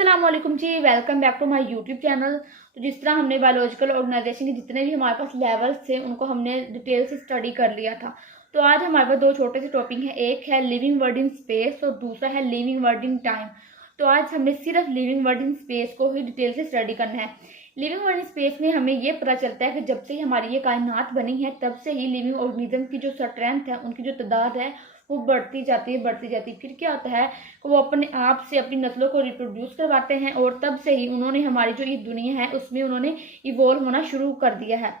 अस्सलाम वालेकुम जी, welcome back to my YouTube channel. तो जिस तरह हमने बायोलॉजिकल ऑर्गेनाइजेशन के जितने भी हमारे पास लेवल्स थे उनको हमने डिटेल से स्टडी कर लिया था। तो आज हमारे पास दो छोटे से टॉपिक हैं, एक है लिविंग वर्ड इन स्पेस और दूसरा है लिविंग वर्ड इन टाइम। तो आज हमें सिर्फ लिविंग वर्ड इन स्पेस को ही डिटेल से स्टडी करना है। लिविंग वर्ड इन स्पेस में हमें ये पता चलता है कि जब से हमारी ये कायनात बनी है तब से ही लिविंग ऑर्गेनिज्म की जो स्ट्रेंथ है, उनकी जो तादाद है वो बढ़ती जाती है। फिर क्या होता है कि वो अपने आप से अपनी नस्लों को रिप्रोड्यूस करवाते हैं और तब से ही उन्होंने हमारी जो ये दुनिया है उसमें उन्होंने इवॉल्व होना शुरू कर दिया है।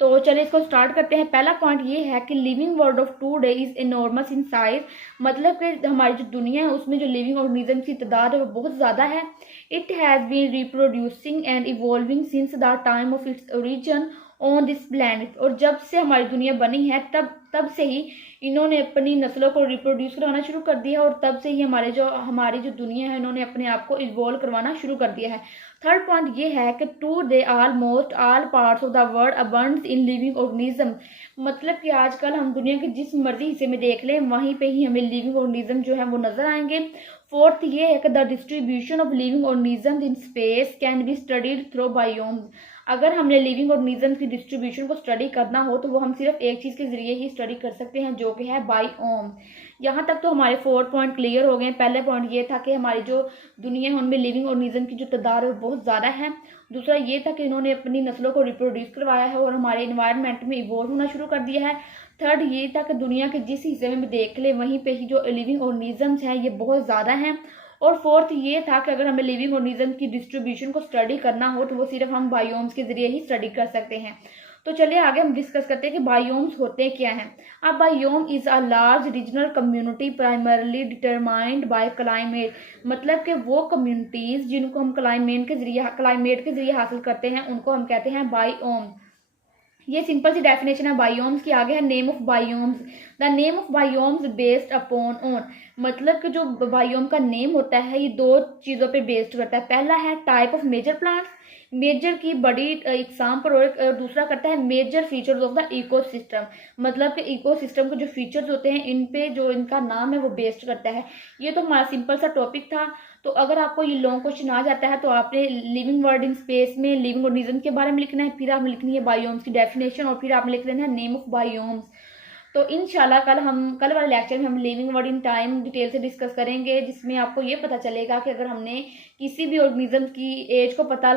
तो चलिए इसको स्टार्ट करते हैं। पहला पॉइंट ये है कि living world of today is enormous in size. मतलब कि हमारी जो दुनिया है उसमें जो लिविंग ऑर्गेनिज्म की तादाद है वो बहुत ज़्यादा है। It has been reproducing and evolving since the time of its origin on this planet. और जब से हमारी दुनिया बनी है तब से ही इन्होंने अपनी नस्लों को रिप्रोड्यूस करवाना शुरू कर दिया है और तब से ही हमारी जो दुनिया है इन्होंने अपने आप को इवॉल्व करवाना शुरू कर दिया है। थर्ड पॉइंट ये है कि today almost all parts of the world abounds in living organism. मतलब कि आजकल हम दुनिया के जिस मर्जी हिस्से में देख लें वहीं पे ही हमें लिविंग ऑर्गेनिज्म जो है वो नजर आएंगे। फोर्थ ये है कि the distribution of living organism in space can be studied through biomes. अगर हमने लिविंग ऑर्गेनिज्म की डिस्ट्रीब्यूशन को स्टडी करना हो तो वो हम सिर्फ एक चीज़ के जरिए ही स्टडी कर सकते हैं, जो कि है बायोम। यहाँ तक तो हमारे 4 पॉइंट क्लियर हो गए। पहले पॉइंट ये था कि हमारी जो दुनिया है उनमें लिविंग ऑर्गेनिज्म की जो तादाद है वो बहुत ज़्यादा है। दूसरा ये था कि इन्होंने अपनी नस्लों को रिप्रोड्यूस करवाया है और हमारे इन्वायरमेंट में इवॉल्व होना शुरू कर दिया है। थर्ड ये था कि दुनिया के जिस हिस्से में भी देख ले वहीं पे ही जो लिविंग ऑर्गेनिजम्स हैं ये बहुत ज़्यादा हैं। और फोर्थ ये था कि अगर हमें लिविंग ऑर्गेनिज्म की डिस्ट्रीब्यूशन को स्टडी करना हो तो वो सिर्फ हम बायोम्स के जरिए ही स्टडी कर सकते हैं। तो चलिए आगे हम डिस्कस करते हैं कि बायोम्स होते क्या हैं। अब biome is a large regional community primarily determined by climate. मतलब कि वो कम्युनिटीज जिनको हम क्लाइमेट के जरिए हासिल करते हैं उनको हम कहते हैं बायोम। ये सिंपल सी डेफिनेशन है बायोम्स की। आगे है name of biomes. The name of biomes based upon on. मतलब कि जो बायोम का नेम होता है ये दो चीज़ों पे बेस्ड करता है। पहला है type of major plants, major की बड़ी इकसाम पर, और दूसरा करता है major features of the ecosystem. मतलब कि इकोसिस्टम के जो फीचर्स होते हैं इन पे जो इनका नाम है वो बेस्ड करता है। ये तो हमारा सिंपल सा टॉपिक था। तो अगर आपको ये लॉन्ग क्वेश्चन आ जाता है तो आपने लिविंग वर्ड इन स्पेस में लिविंग ऑर्गेनिज्म के बारे में लिखना है, फिर आपने लिखनी है बायोम्स की डेफिनेशन और फिर आपने लिख देना है नेम ऑफ बायोम्स। तो इंशाल्लाह कल वाले लेक्चर में हम living word in time detail से डिस्कस करेंगे, जिसमें आपको ये पता चलेगा कि अगर हमने किसी भी ऑर्गेनिज्म की एज को पता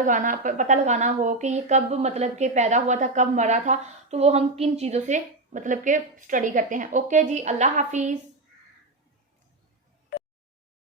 लगाना हो कि ये कब मतलब के पैदा हुआ था, कब मरा था, तो वो हम किन चीज़ों से मतलब के स्टडी करते हैं। ओके जी, अल्लाह हाफिज़।